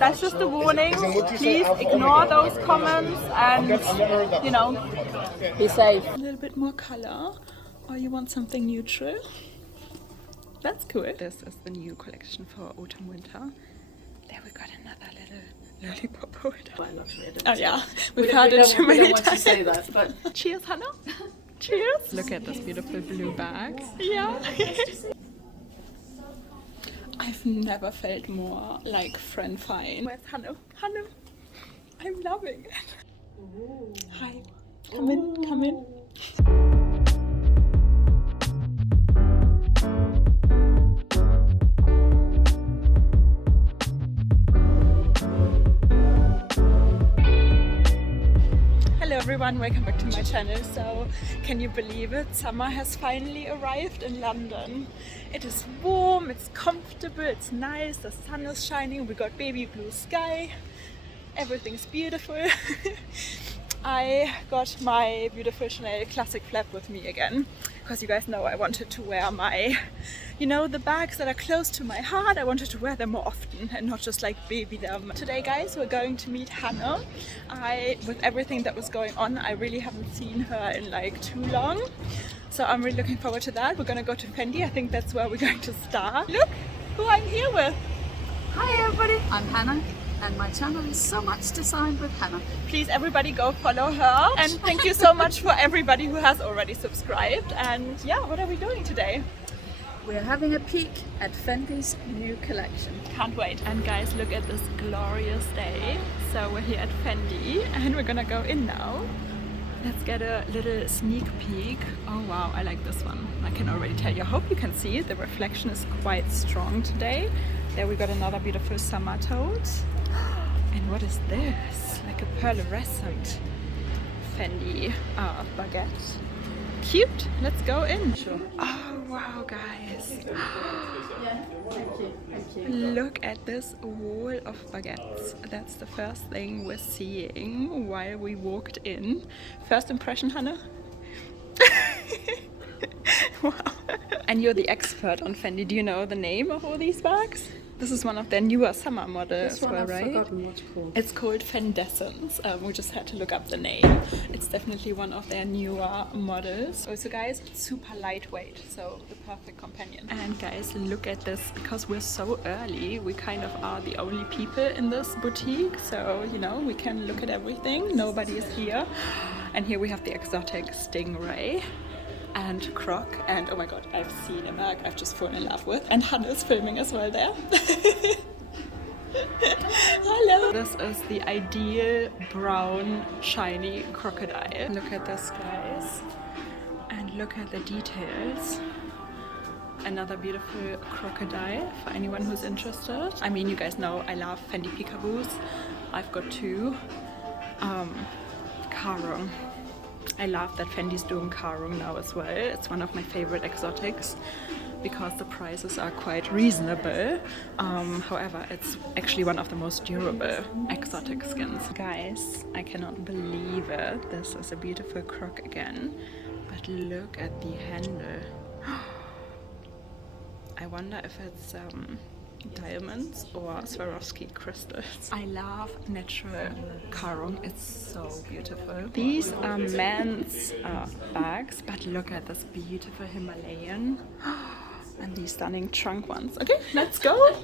That's just a warning. Please ignore those comments and, you know, be safe. A little bit more color, or you want something neutral? That's cool. This is the new collection for autumn winter. There we got another little lollipop holder. Quite luxury. Oh yeah, we've heard it too many times. To say that, but cheers, Hannah. Cheers. Look at this beautiful blue bag. Yeah. I've never felt more like friend fine. Where's Hannah? Hannah, I'm loving it. Ooh. Hi. Come in. Come in. Hello everyone, welcome back to my channel. So, can you believe it? Summer has finally arrived in London. It is warm, it's comfortable, it's nice, the sun is shining, we got baby blue sky, everything's beautiful. I got my beautiful Chanel classic flap with me again, because you guys know I wanted to wear my, you know, the bags that are close to my heart. I wanted to wear them more often and not just like baby them. Today guys, we're going to meet Hannah. With everything that was going on, I really haven't seen her in like too long. So I'm really looking forward to that. We're gonna go to Fendi. I think that's where we're going to start. Look who I'm here with. Hi everybody, I'm Hannah. And my channel is So Much Designed with Hannah. Please everybody go follow her. And thank you so much for everybody who has already subscribed. And yeah, what are we doing today? We're having a peek at Fendi's new collection. Can't wait. And guys, look at this glorious day. So we're here at Fendi and we're gonna go in now. Let's get a little sneak peek. Oh wow, I like this one. I can already tell you. I hope you can see it. The reflection is quite strong today. There we got another beautiful summer tote. And what is this? Like a pearlescent Fendi baguette. Cute. Let's go in. Sure. Oh wow, guys. Thank you. Look at this wall of baguettes. That's the first thing we're seeing while we walked in. First impression, Hannah? Wow. And you're the expert on Fendi. Do you know the name of all these bags? This is one of their newer summer models, this one well, I've right? forgotten what it's called. It's called Fendescence. We just had to look up the name. It's definitely one of their newer models. Also guys, it's super lightweight, so the perfect companion. And guys, look at this. Because we're so early, we kind of are the only people in this boutique. So, you know, we can look at everything. Nobody is here. And here we have the exotic Stingray. And Croc, and oh my god, I've seen a bag I've just fallen in love with. And Hannah's filming as well there. Hello! This is the ideal brown, shiny crocodile. Look at this, guys. And look at the details. Another beautiful crocodile for anyone who's interested. I mean, you guys know I love Fendi peekaboos. I've got two. Carong. I love that Fendi's doing Carong now as well. It's one of my favorite exotics because the prices are quite reasonable. However, it's actually one of the most durable exotic skins. Guys, I cannot believe it. This is a beautiful croc again. But look at the handle. I wonder if it's diamonds or Swarovski crystals. I love natural Carong. It's so beautiful. These are men's bags, but look at this beautiful Himalayan and these stunning trunk ones. Okay, let's go.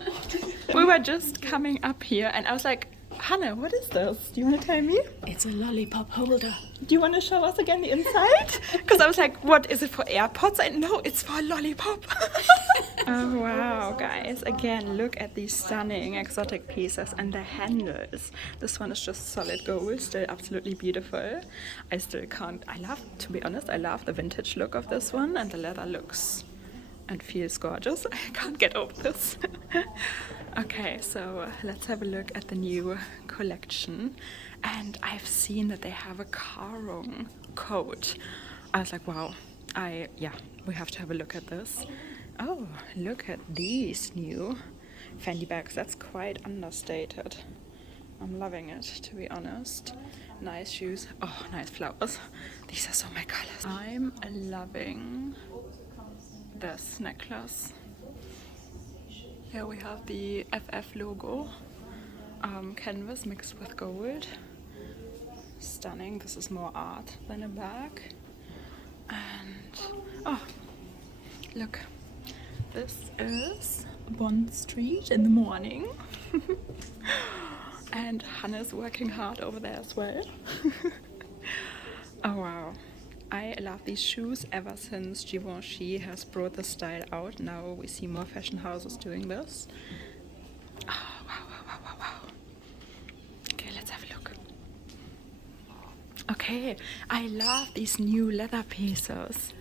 We were just coming up here and I was like, Hannah, what is this? Do you want to tell me? It's a lollipop holder. Do you want to show us again the inside? Because I was like, what, is it for AirPods? And no, it's for a lollipop. Oh wow, guys. Again, look at these stunning exotic pieces and the handles. This one is just solid gold, still absolutely beautiful. I still can't, to be honest, I love the vintage look of this one and the leather looks and feels gorgeous. I can't get over this. Okay, so let's have a look at the new collection. And I've seen that they have a Carong coat. I was like, wow, we have to have a look at this. Oh, look at these new Fendi bags. That's quite understated. I'm loving it, to be honest. Nice shoes. Oh, nice flowers. These are so my colors. I'm loving this necklace. Here we have the FF logo. canvas mixed with gold. Stunning. This is more art than a bag. And oh, look, this is Bond Street in the morning. And Hannah's working hard over there as well. Oh wow, I love these shoes ever since Givenchy has brought the style out. Now we see more fashion houses doing this. Oh wow. Okay, let's have a look. Okay, I love these new leather pieces.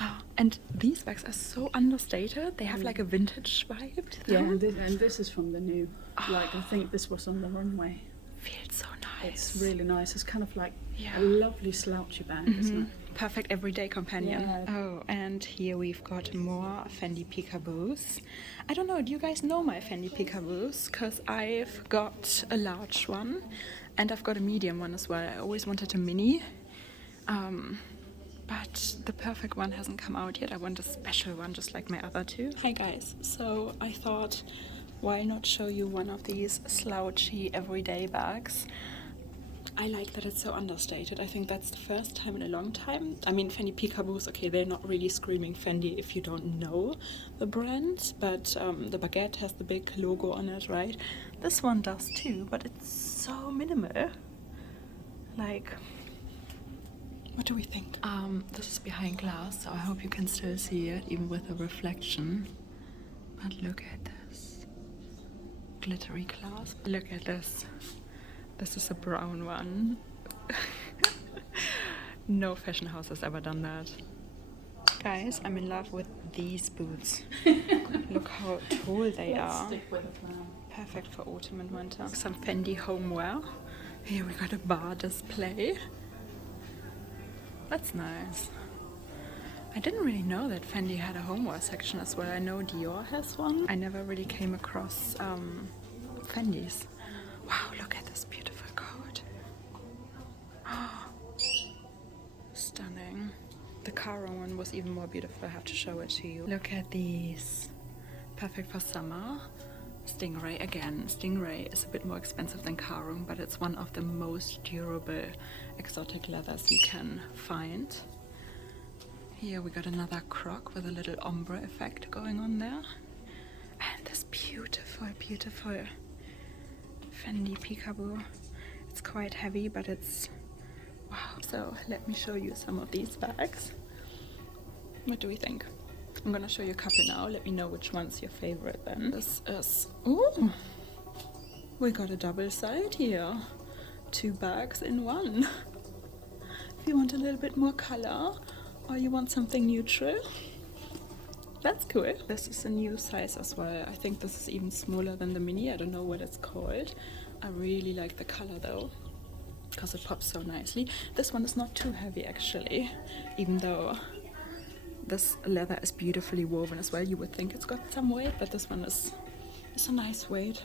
Oh, and these bags are so understated. They have like a vintage vibe to them. Yeah, and this is from the new. Like, I think this was on the runway. Feels so nice. It's really nice. It's kind of like Yeah. a lovely slouchy bag, isn't it? Perfect everyday companion. Yeah. Oh, and here we've got more Fendi peekaboos. I don't know, do you guys know my Fendi peekaboos? Because I've got a large one and I've got a medium one as well. I always wanted a mini, but the perfect one hasn't come out yet. I want a special one just like my other two. Hi guys, so I thought, why not show you one of these slouchy everyday bags? I like that it's so understated. I think that's the first time in a long time. I mean, Fendi peekaboos, okay, they're not really screaming Fendi if you don't know the brand, but the Baguette has the big logo on it, right? This one does too, but it's so minimal. Like, what do we think? This is behind glass, so I hope you can still see it, even with a reflection. But look at this. Glittery clasp. Look at this. This is a brown one. No fashion house has ever done that. Guys, I'm in love with these boots. Look how tall they are. Stick with the plan. Perfect for autumn and winter. Some Fendi homeware. Here we got a bar display. That's nice. I didn't really know that Fendi had a homeware section as well. I know Dior has one. I never really came across Fendi's. Wow, look at this beautiful coat. Stunning. The Caro one was even more beautiful. I have to show it to you. Look at these. Perfect for summer. Stingray again. Stingray is a bit more expensive than Caro, but it's one of the most durable exotic leathers you can find. Here we got another croc with a little ombre effect going on there. And this beautiful, beautiful Fendi peekaboo. It's quite heavy, but it's wow. So let me show you some of these bags. What do we think? I'm gonna show you a couple now. Let me know which one's your favorite then. This is, ooh, we got a double side here. 2 bags in one. If you want a little bit more color or you want something neutral, that's cool. This is a new size as well. I think this is even smaller than the mini. I don't know what it's called. I really like the color though, because it pops so nicely. This one is not too heavy actually, even though this leather is beautifully woven as well. You would think it's got some weight, but this one is a nice weight.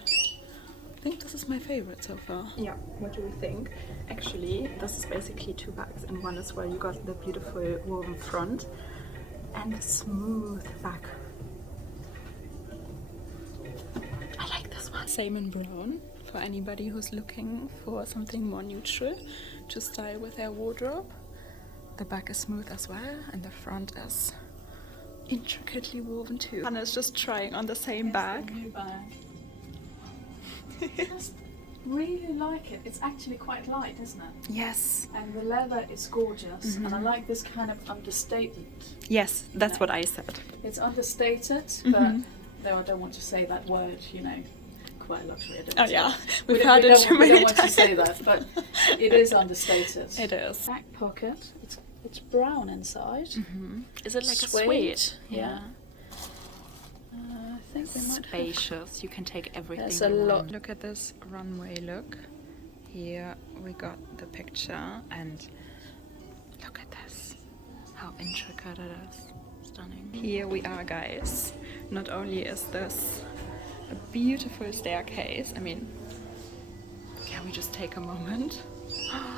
I think this is my favorite so far. Yeah, what do we think? Actually, this is basically 2 bags in one as well. You got the beautiful woven front and a smooth back. I like this one. Same in brown for anybody who's looking for something more neutral to style with their wardrobe. The back is smooth as well and the front is intricately woven too. Hannah's just trying on the same bag. New bag. I just really like it. It's actually quite light, isn't it? Yes. And the leather is gorgeous, and I like this kind of understatement. Yes, that's what I said. It's understated, but no, I don't want to say that word, you know, quite luxury. Oh yeah, we've heard it too We many don't want to times. say that, but it is understated. It is. Back pocket. It's brown inside. Is it like Suede, a suede? yeah. I think we might have. Spacious. You can take everything. There's a you lot. want. Look at this runway look. Here we got the picture and look at this. How intricate it is. Stunning. Here we are, guys. Not only is this a beautiful staircase, I mean, can we just take a moment? How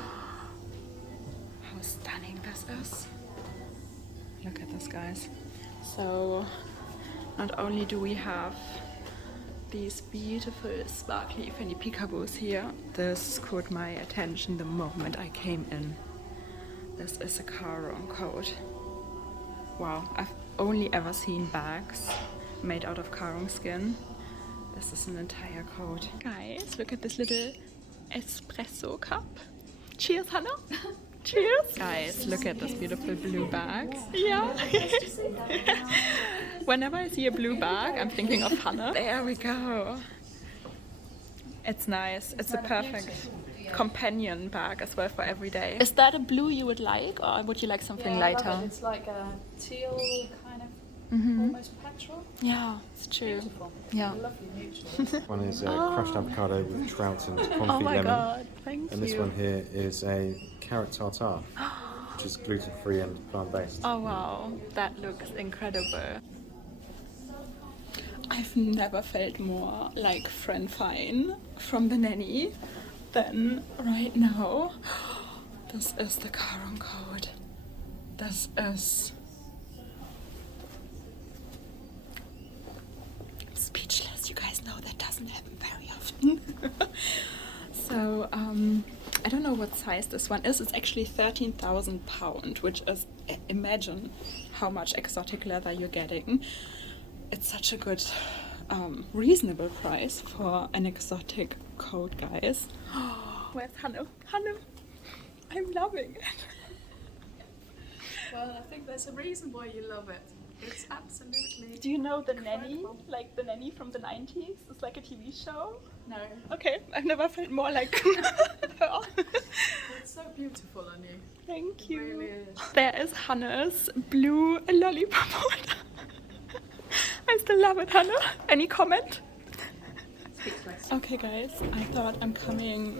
stunning this is. Look at this, guys. So not only do we have these beautiful sparkly Fendi peekaboos here. This caught my attention the moment I came in. This is a caron coat. Wow, I've only ever seen bags made out of caron skin. This is an entire coat. Guys, look at this little espresso cup. Cheers, Hannah. Cheers. Guys, look at this beautiful blue bag. Yeah. Whenever I see a blue bag, I'm thinking of Hannah. There we go. It's nice. It's a perfect companion bag as well for every day. Is that a blue you would like, or would you like something lighter? I love it. It's like a teal kind of almost petrol. Yeah, it's true. Beautiful. Yeah. Lovely neutral. One is crushed avocado with trout and confit Oh my lemon. god, thank And you. this one here is a carrot tartare, which is gluten-free and plant-based. Oh wow, that looks incredible. I've never felt more like Fran Fine from the nanny than right now. This is the caron coat. This is... I'm speechless. You guys know that doesn't happen very often. So, I don't know what size this one is. It's actually £13,000, which is, imagine how much exotic leather you're getting. It's such a good, reasonable price for an exotic coat, guys. Where's Hanno? Hanno, I'm loving it. Well, I think there's a reason why you love it. It's absolutely... Do you know the nanny? incredible. Like the nanny from the 90s? It's like a TV show. No. Okay, I've never felt more like her. It's so beautiful on you. Thank It you. really is. There is Hannah's blue lollipop holder. I still love it, Hannah. Any comment? Speechless. Okay, guys, I thought I'm coming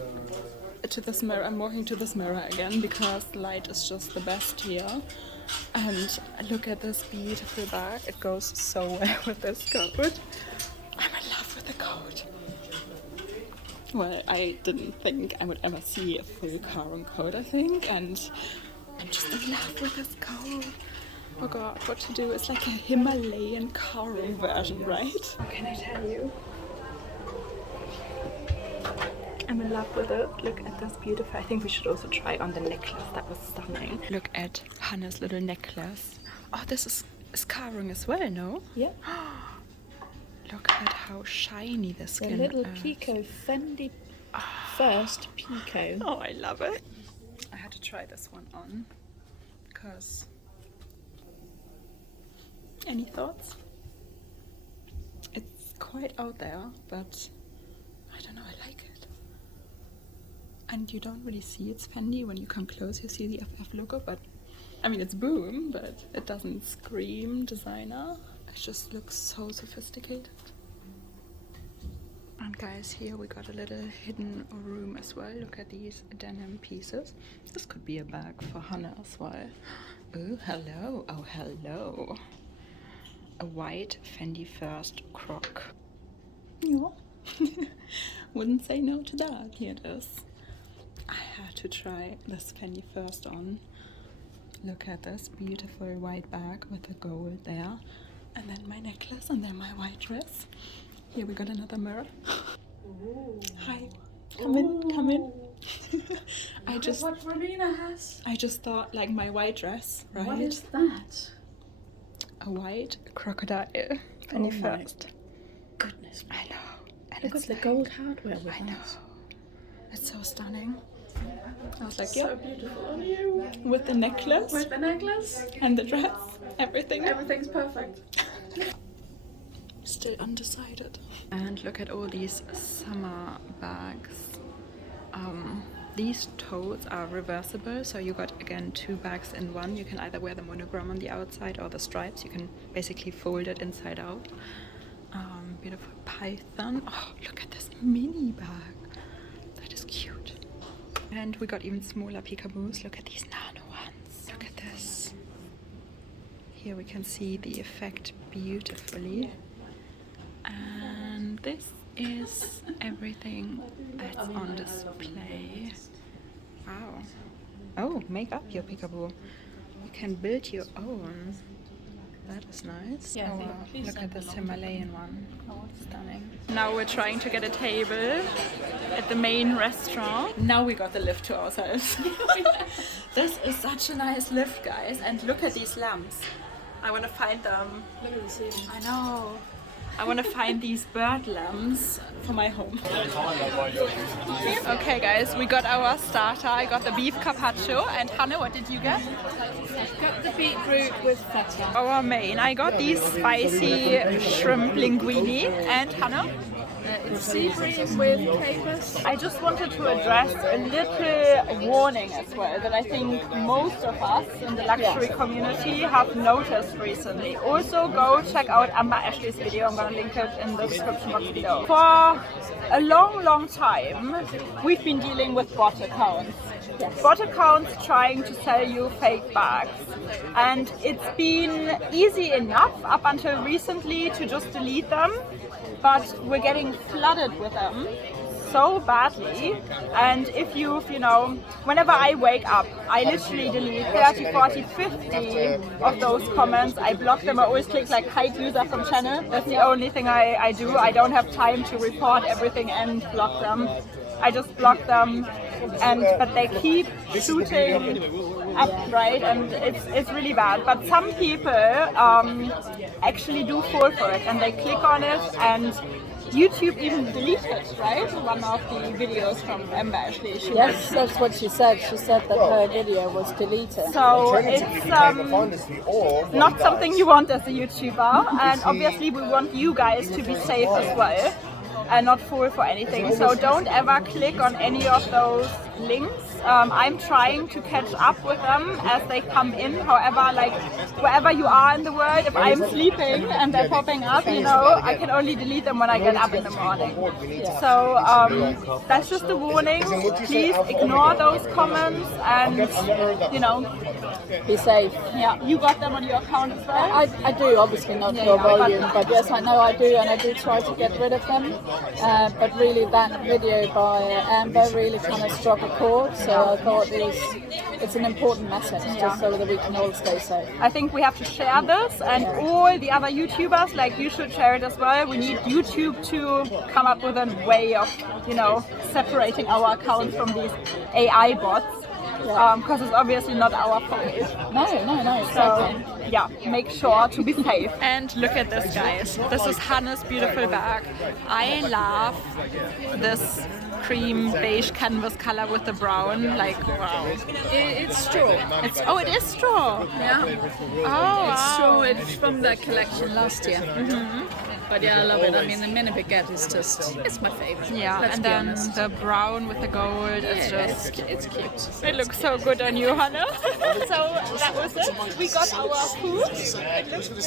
to this mirror. I'm walking to this mirror again because the light is just the best here. And look at this beautiful bag. It goes so well with this coat. I'm in love with the coat. Well, I didn't think I would ever see a full caron coat, I think, and I'm just in love with this coat. Oh god, what to do? It's like a Himalayan caron version, right? What can I tell you? I'm in love with it. Look at this beautiful. I think we should also try on the necklace. That was stunning. Look at Hannah's little necklace. Oh, this is caron as well, no? Yeah. Look at how shiny the A skin little is. Pico Fendi first Pico. Oh, I love it. I had to try this one on because... Any thoughts? It's quite out there, but I don't know, I like it. And you don't really see it's Fendi. When you come close, you see the FF logo, but I mean, it's boom, but it doesn't scream designer. It just looks so sophisticated. And guys, here we got a little hidden room as well. Look at these denim pieces. This could be a bag for Hannah as well. Oh, hello. Oh, hello. A white Fendi First croc. Yeah. Wouldn't say no to that. Here it is. I had to try this Fendi First on. Look at this beautiful white bag with the gold there. And then my necklace and then my white dress. Here we got another mirror. Ooh. Hi. Come in, come in. Look at what Romina has. I just thought like my white dress, right? What is that? A white crocodile. Fendi Oh my First. Goodness. I know. And Look it's at the like- gold hardware with I know. that. It's so stunning. I was like, So yeah, beautiful on you. with the necklace With the necklace, and the dress, everything. everything's perfect. Still undecided. And look at all these summer bags. These totes are reversible, so you got again 2 bags in one. You can either wear the monogram on the outside or the stripes. You can basically fold it inside out. Beautiful python. Oh, look at this mini bag. That is cute. And we got even smaller peekaboos. Look at these nano ones. Look at this. Here we can see the effect beautifully. And this is everything that's on display. Wow. Oh, make up your peekaboo. You can build your own. That is nice. Yeah, I Oh, think wow. we've Look sent at this along. Himalayan one. Stunning. Now we're trying to get a table at the main restaurant. Now we got the lift to ourselves. This is such a nice lift, guys. And look at these lamps. I want to find them. Look at the ceiling. I know. I want to find these bird lamps for my home. Okay guys, we got our starter. I got the beef carpaccio. And Hannah, what did you get? I've got the beetroot with feta. Our main. I got these spicy shrimp linguine. And Hannah? It's sea bream with capers. I just wanted to address a little warning as well that I think most of us in the luxury community have noticed recently. Also go check out Amber Ashley's video, I'm gonna link it in the description box below. For a long time we've been dealing with bot accounts. Bot accounts trying to sell you fake bags, and it's been easy enough up until recently to just delete them, but we're getting flooded with them so badly. And if you know, whenever I wake up, I literally delete 30, 40, 50 of those comments. I block them. I always click like hide user from channel. That's the only thing I do. I don't have time to report everything and block them. I just block them, but they keep shooting up, right? And it's really bad. But some people actually do fall for it, and they click on it, and YouTube even deleted, right? One of the videos from Amber Ashley. Yes, that's what she said. She said that her video was deleted. So it's not something you want as a YouTuber, and obviously we want you guys to be safe as well and not fall for anything. So don't ever click on any of those links. I'm trying to catch up with them as they come in. However, like wherever you are in the world, if I'm sleeping and they're popping up, you know, I can only delete them when I get up in the morning. So that's just a warning. Please ignore those comments and, you know, Be safe. yeah, you got them on your account as well? I do, obviously not your volume, but yes, I know I do, and I do try to get rid of them. But really, that video by Amber really kind of struck a chord. So I thought it's an important message, just so that we can all stay safe. I think we have to share this, and all the other YouTubers, like, you should share it as well. We need YouTube to come up with a way of, you know, separating our accounts from these AI bots, because it's obviously not our fault. No, exactly. So, yeah, make sure to be safe. And look at this, guys. This is Hannah's beautiful bag. I love this cream beige canvas color with the brown. Like, wow. It's straw. It is straw. Yeah. Oh, It's wow. straw. It's from the collection last year. But yeah, I love it. I mean, the Mini Baguette is just, it's my favorite. Yeah, Let's and be then honest. the brown with the gold is just... It's cute. It looks so good on you, Hannah. So that was it. We got our food. It looks good.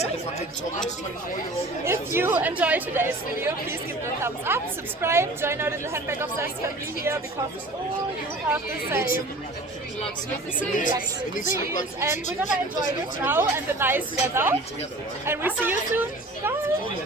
If you enjoyed today's video, please give it a thumbs up, subscribe, join our little handbag obsessed family here, because all you have the same. And we're gonna enjoy this now and the nice weather. And we see you soon. Bye.